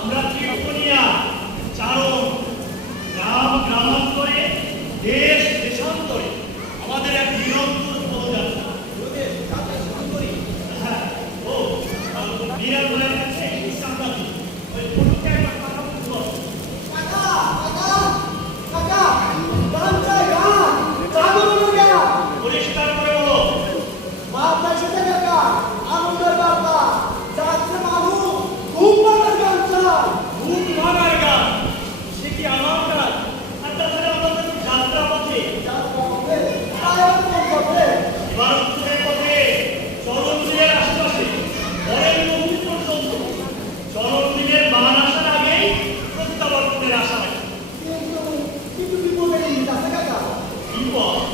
আমরা ত্রিপুরিয়া চারণ গ্রাম গ্রামান্তরে দেশ দেশান্তরে আমাদের এক নিরন্তর পদযাত্রা। হ্যাঁ ও on.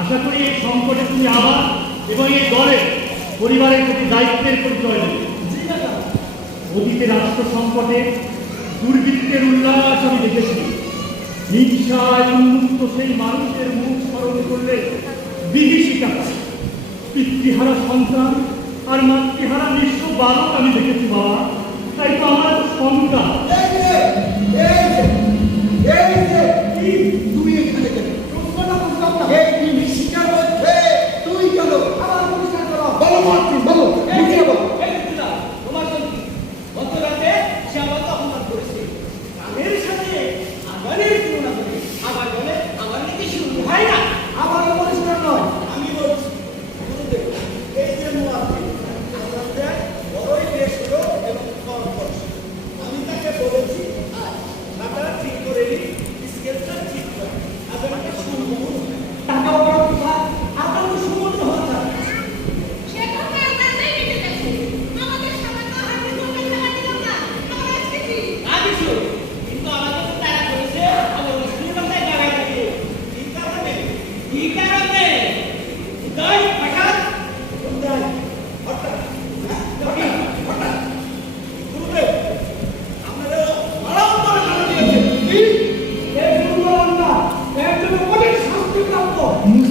আশা করি এই সংকটে তুমি আবার এবং এই দলের পরিবারের প্রতি দায়িত্বের পরিচয় দেবে। অতীতে রাষ্ট্র সংকটে দুর্বৃত্তের উল্লাস আমি দেখেছি। হিংসায় উন্মুক্ত সেই মানুষের মুখ স্মরণ করলে বিভীষিকা পিতৃহারা সন্তান আর মাতৃহারা নিঃস্ব বালক আমি দেখেছি বাবা। তাই তো আমার সন্তান। বলো বুঝিয়ে বলো। Muito